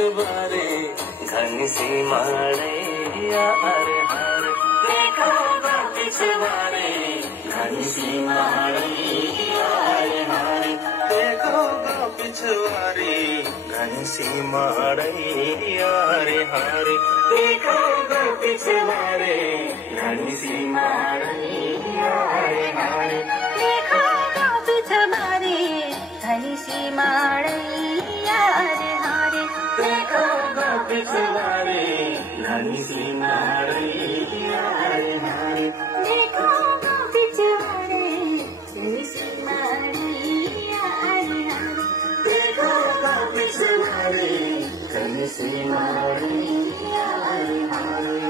पिछवाड़े घनी सी माड़े यार हार। देखो गो पिछवाड़े घनी सी माड़े यार हार। देखो गो पिछवाड़े घनी सी माड़े यार हार। देखो गो पिछवाड़े घनी सी माड़े यार हार। देखो गो पिछवाड़े घनी सी माड़े यार हार। देखो गो पिछवाड़े घनी सी माड़े यार हार। देखो गो पिछवाड़े घनी सी माड़े यार हार। देखो गो पिछवाड़े घनी सी माड़े यार हार।